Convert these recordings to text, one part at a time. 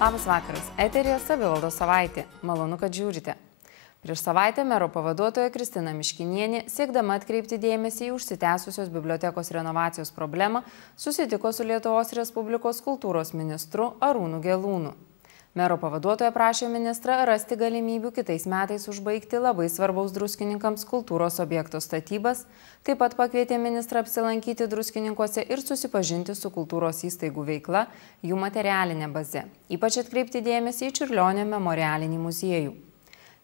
Labas vakaras. Eteryje Savivaldos savaitė. Malonu, kad žiūrite. Prieš savaitę mero pavaduotoja Kristina Miškinienė, siekdama atkreipti dėmesį į užsitęsusios bibliotekos renovacijos problemą, susitiko su Lietuvos Respublikos kultūros ministru Arūnu Gelūnu. Mero pavaduotoja prašė ministrą rasti galimybių kitais metais užbaigti labai svarbaus druskininkams kultūros objekto statybas, taip pat pakvietė ministrą apsilankyti druskininkuose ir susipažinti su kultūros įstaigų veikla, jų materialinė baze, ypač atkreipti dėmesį į Čiurlionio memorialinį muziejų.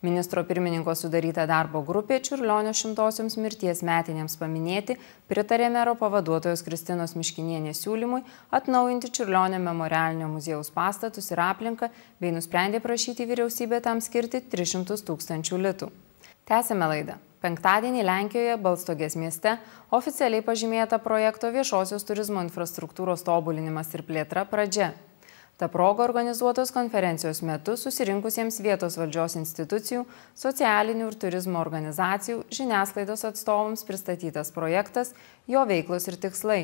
Ministro pirmininko sudaryta darbo grupė Čiurlionio 100-osios mirties metinėms paminėti pritarė mero pavaduotojos Kristinos Miškinienės siūlymui atnaujinti Čiurlionio memorialinio muziejaus pastatus ir aplinką bei nusprendė prašyti vyriausybę tam skirti 300 000 litų. Tęsime laidą. Penktadienį Lenkijoje, Balstogės mieste, oficialiai pažymėta projekto viešosios turizmo infrastruktūros tobulinimas ir plėtra pradžia. Ta proga organizuotos konferencijos metu susirinkusiems vietos valdžios institucijų, socialinių ir turizmo organizacijų, žiniasklaidos atstovams pristatytas projektas, jo veiklos ir tikslai.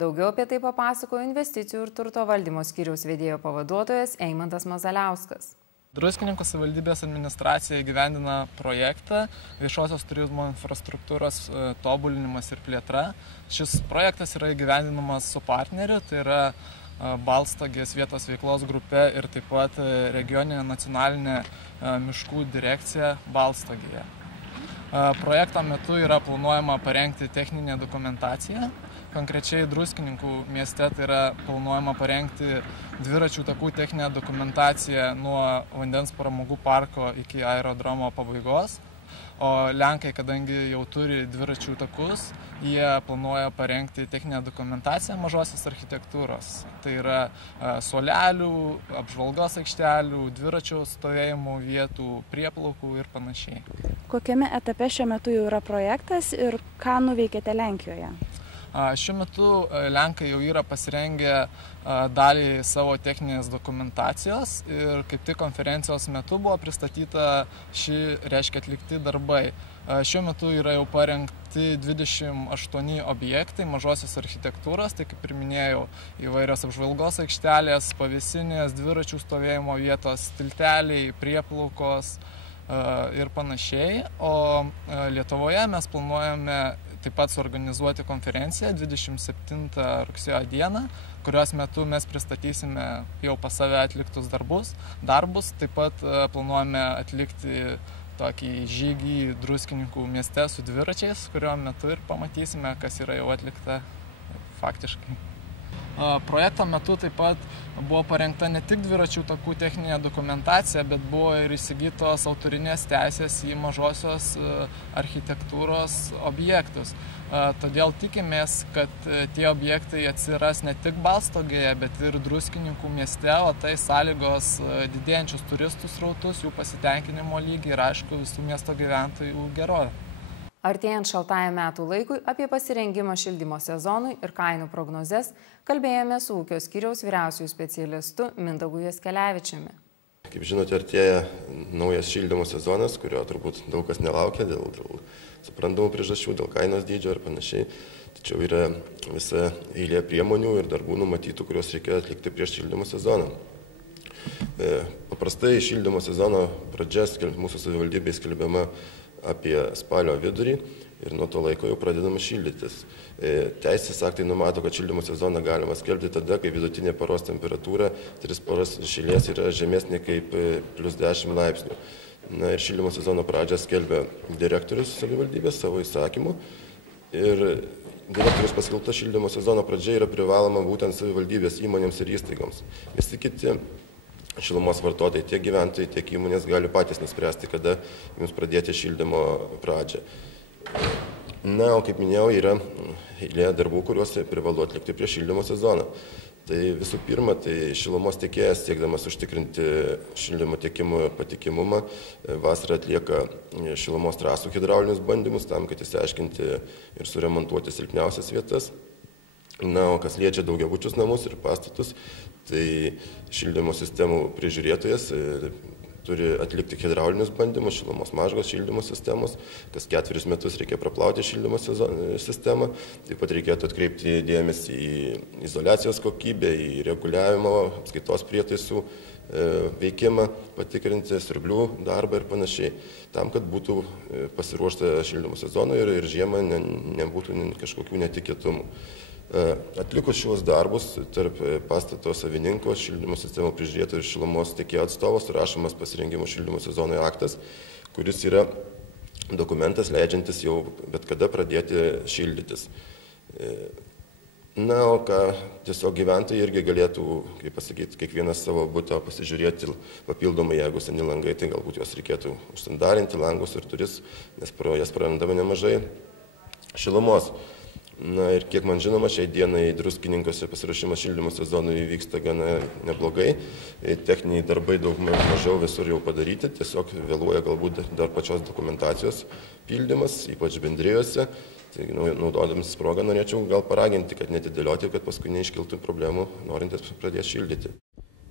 Daugiau apie tai papasakojo investicijų ir turto valdymo skyriaus vedėjo pavaduotojas Eimantas Mazaliauskas. Druskininkų savivaldybės administracija įgyvendina projektą viešosios turizmo infrastruktūros tobulinimas ir plėtra. Šis projektas yra įgyvendinamas su partneriu, tai yra Balstogės vietos veiklos grupė ir taip pat regioninė nacionalinė miškų direkcija Balstogėje. Projekto metu yra planuojama parengti techninę dokumentaciją. Konkrečiai Druskininkų mieste tai yra planuojama parengti dviračių takų techninę dokumentaciją nuo vandens pramogų parko iki aerodromo pabaigos. O Lenkai, kadangi jau turi dviračių takus, jie planuoja parengti techninę dokumentaciją mažosios architektūros. Tai yra suolelių, apžvalgos aikštelių, dviračių stovėjimų vietų, prieplaukų ir panašiai. Kokiame etape šiuo metu jau yra projektas ir ką nuveikėte Lenkijoje? Šiuo metu Lenkai jau yra pasirengę dalį savo techninės dokumentacijos ir kaip tik konferencijos metu buvo pristatyta atlikti darbai. Šiuo metu yra jau parengti 28 objektai mažosios architektūros, tai kaip ir minėjau, įvairios apžvalgos aikštelės, pavėsinės, dviračių stovėjimo vietos, tilteliai, prieplaukos ir panašiai. O Lietuvoje mes planuojame taip pat suorganizuoti konferenciją 27 rugsėjo dieną, kurios metu mes pristatysime jau pas save atliktus darbus. Taip pat planuojame atlikti tokį žygį Druskininkų mieste su dviračiais, kurio metu ir pamatysime, kas yra jau atlikta faktiškai. Projekto metu taip pat buvo parengta ne tik dviračių takų techninė dokumentacija, bet buvo ir įsigytos autorinės teisės į mažosios architektūros objektus. Todėl tikimės, kad tie objektai atsiras ne tik Balstogėje, bet ir Druskininkų mieste, o tai sąlygos didėjančius turistų srautus, jų pasitenkinimo lygį ir aišku visų miesto gyventojų gerovę. Artėjant šaltajam metų laikui apie pasirengimą šildymo sezonui ir kainų prognozes kalbėjome su ūkio skyriaus vyriausiųjų specialistu Mindaugu Jaskelevičiumi. Kaip žinote, artėja naujas šildymo sezonas, kurio turbūt daug kas nelaukia dėl suprantamų priežasčių, dėl kainos dydžio ir panašiai. Tačiau yra visa eilė priemonių ir darbų numatytų, kuriuos reikia atlikti prieš šildymo sezoną. Paprastai šildymo sezono pradžia mūsų savivaldybėje skelbiama apie spalio vidurį ir nuo to laiko jau pradedama šildytis. Teisės aktai numato, kad šildymo sezoną galima skelbti tada, kai vidutinė paros temperatūra 3 paras iš eilės yra žemesnė kaip +10 laipsnių. Ir šildymo sezono pradžią skelbia direktorius savivaldybės savo įsakymu ir direktorius paskelbta šildymo sezono pradžia yra privaloma būtent savivaldybės įmonėms ir įstaigoms. Visi kiti šilumos vartotojai, tiek gyventojai, tiek įmonės gali patys nuspręsti, kada jums pradėti šildymo pradžią. O kaip minėjau, yra eilė darbų, kuriuos privalu atlikti prieš šildymo sezoną. Tai visų pirma, tai šilumos tiekėjas, siekdamas užtikrinti šildymo tiekimo patikimumą, vasarą atlieka šilumos trasų hidraulinius bandymus tam, kad išsiaiškinti ir suremontuoti silpniausias vietas. O kas liečia daugiabučius namus ir pastatus, tai šildymo sistemų prižiūrėtojas turi atlikti hidraulinius bandymus, šilumos mazgos šildymo sistemos, kas 4 metus reikia praplauti šildymo sistemą, taip pat reikėtų atkreipti dėmesį į izoliacijos kokybę, į reguliavimo, apskaitos prietaisų veikimą, patikrinti siurblių darbą ir panašiai, tam, kad būtų pasiruošta šildymo sezonui ir žiemą nebūtų kažkokių netikėtumų. Atlikus šios darbus tarp pastato savininko, šildymo sistemų prižiūrėtojo ir šilumos tiekėjo atstovas surašomas pasirengimo šildymo sezonui aktas, kuris yra dokumentas leidžiantis jau bet kada pradėti šildytis. Na, o ką tiesiog gyventojai irgi galėtų, kaip pasakyti, kiekvienas savo butą pasižiūrėti papildomai, jeigu seni langai, tai galbūt juos reikėtų užsandarinti, langus ir duris, nes pro jas prarandame nemažai šilumos. Na ir kiek man žinoma, šiai dienai Druskininkuose pasiruošimas šildymo sezonui vyksta gana neblogai. Techniniai darbai daug mažiau visur jau padaryti, tiesiog vėluoja galbūt dar pačios dokumentacijos pildymas, ypač bendrijose. Tai naudodamas progą norėčiau gal paraginti, kad netidėlioti, kad paskui neiškiltų problemų, norintys pradėti šildyti.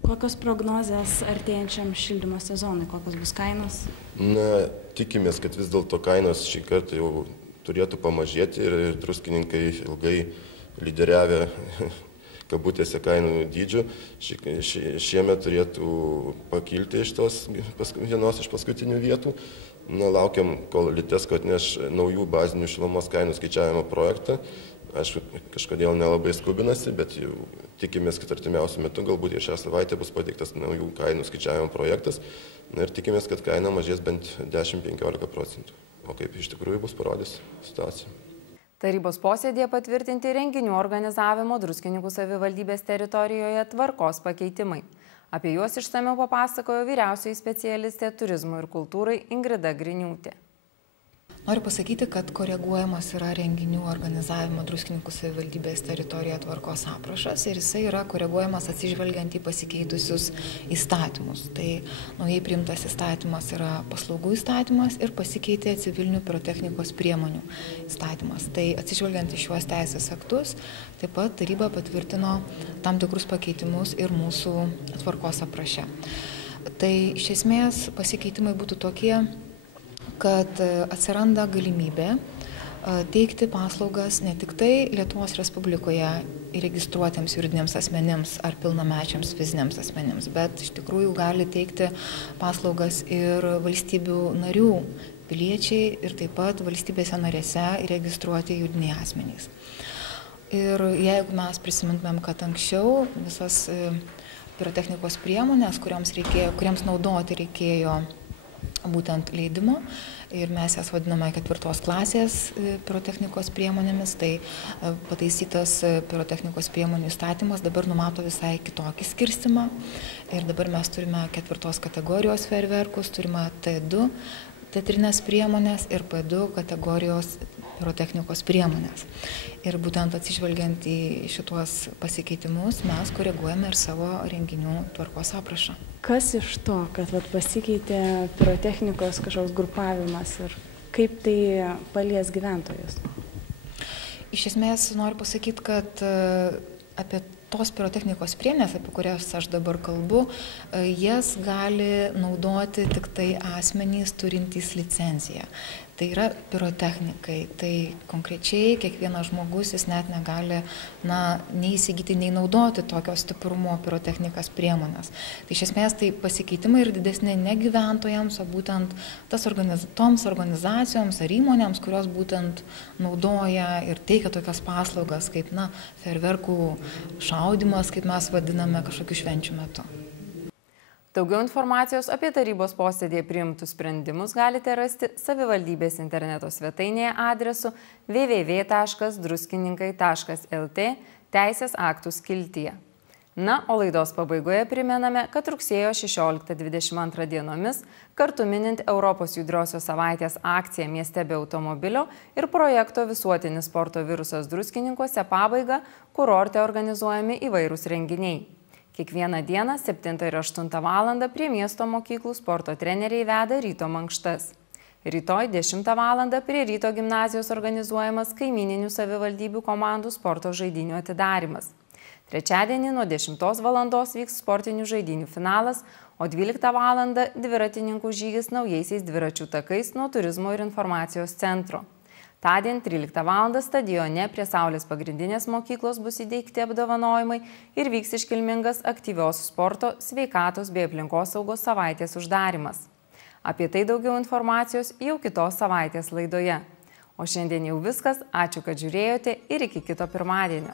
Kokios prognozės artėjančiam šildymo sezonui, kokios bus kainos? Na, tikimės, kad vis dėlto kainos šį kartą jau turėtų pamažėti ir druskininkai ilgai lyderiavę kabutėse kainų dydžių šiemet turėtų pakilti iš tos vienos iš paskutinių vietų. Na, laukiam, kol Litesco atneš naujų bazinių šilumos kainų skaičiavimo projektą. Aišku, kažkodėl nelabai skubinasi, bet jau tikimės, kad artimiausiu metu, galbūt ir šią savaitę bus pateiktas naujų kainų skaičiavimo projektas. Na ir tikimės, kad kaina mažės bent 10–15%. O kaip iš tikrųjų bus parodys situacija. Tarybos posėdėje patvirtinti renginių organizavimo Druskininkų savivaldybės teritorijoje tvarkos pakeitimai. Apie juos išsamiau papasakojo vyriausioji specialistė turizmui ir kultūrai Ingrida Griniūtė. Noriu pasakyti, kad koreguojamas yra renginių organizavimo Druskininkų savivaldybės teritorijoje tvarkos aprašas ir jisai yra koreguojamas atsižvelgiant į pasikeitusius įstatymus. Tai naujai priimtas įstatymas yra paslaugų įstatymas ir pasikeitė civilinių pirotechnikos priemonių įstatymas. Tai atsižvelgiant į šiuos teisės aktus, taip pat taryba patvirtino tam tikrus pakeitimus ir mūsų tvarkos apraše. Tai iš esmės pasikeitimai būtų tokie, kad atsiranda galimybė teikti paslaugas ne tik tai Lietuvos Respublikoje įregistruotiems juridiniams asmenims ar pilnamečiams fiziniams asmenims, bet iš tikrųjų gali teikti paslaugas ir valstybių narių piliečiai ir taip pat valstybėse narėse įregistruoti juridiniai asmenys. Ir jeigu mes prisimintumėm, kad anksčiau visas pirotechnikos priemonės, kuriems naudoti reikėjo būtent leidimo ir mes jas vadiname 4 klasės pirotechnikos priemonėmis, tai pataisytas pirotechnikos priemonių įstatymas dabar numato visai kitokį skirstimą ir dabar mes turime 4 kategorijos fejerverkus, turime T2 teatrinės priemonės ir P2 kategorijos pirotechnikos priemonės. Ir būtent atsižvelgiant į šituos pasikeitimus mes koreguojame ir savo renginių tvarkos aprašą. Kas iš to, kad pasikeitė pirotechnikos kažkoks grupavimas ir kaip tai palies gyventojus? Iš esmės noriu pasakyti, kad apie tos pirotechnikos priemonės, apie kurias aš dabar kalbu, jas gali naudoti tik tai asmenys turintys licenciją. Tai yra pirotechnikai, tai konkrečiai kiekvienas žmogus jis net negali nei įsigyti, nei naudoti tokio stiprumo pirotechnikas priemonės. Tai iš esmės tai pasikeitimai ir didesni ne gyventojams, o būtent toms organizacijoms ar įmonėms, kurios būtent naudoja ir teikia tokias paslaugas kaip fejerverkų šaudymas, kaip mes vadiname kažkokių švenčių metu. Daugiau informacijos apie tarybos posėdėje priimtus sprendimus galite rasti savivaldybės interneto svetainėje adresu www.druskininkai.lt teisės aktų skiltyje. Na, o laidos pabaigoje primename, kad rugsėjo 16–22 dienomis, kartu minint Europos judriosios savaitės akciją Mieste be automobilio ir projekto Visuotinis sporto virusas Druskininkuose pabaigą, kurorte organizuojami įvairūs renginiai. Kiekvieną dieną 7 ir 8 valandą prie miesto mokyklų sporto treneriai veda ryto mankštas. Rytoj 10 valandą prie ryto gimnazijos organizuojamas kaimyninių savivaldybių komandų sporto žaidynių atidarimas. Trečiadienį nuo 10 valandos vyks sportinių žaidynių finalas, o 12 valandą dviratininkų žygis naujaisiais dviračių takais nuo Turizmo ir informacijos centro. Tądien 13 val. Stadione prie Saulės pagrindinės mokyklos bus įteikti apdovanojimai ir vyks iškilmingas aktyvios sporto, sveikatos bei aplinkosaugos savaitės uždarimas. Apie tai daugiau informacijos jau kitos savaitės laidoje. O šiandien jau viskas, ačiū, kad žiūrėjote ir iki kito pirmadienio.